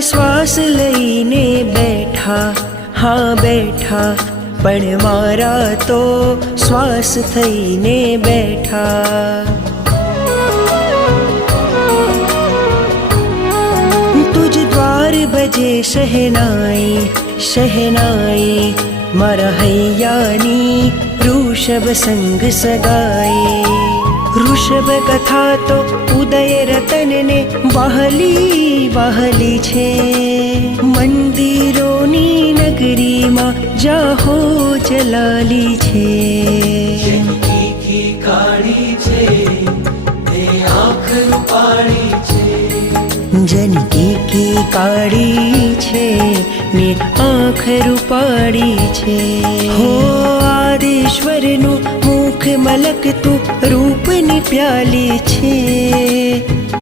શ્વાસ લઈને બેઠા, હા બેઠા, પણ મારા તો શ્વાસ થઈને બેઠા. તુજ દ્વાર બજે શહેનાઈ, શહેનાઈ, મારા હૈયાની ઋષભ સંગ સગાઈ. ઋષભ કથા તો ઉદય રતનને વહાલી વહાલી છે. મંદિરોની નગરીમાં જાહો જલાલી છે. જનકી કી કાળી છે તે આંખ રૂપાળી છે. જનકી કી કાળી છે ને આંખ રૂપાળી છે. હો આદેશ્વરનું મુખ મલકતું રૂપની પ્યાલી છે.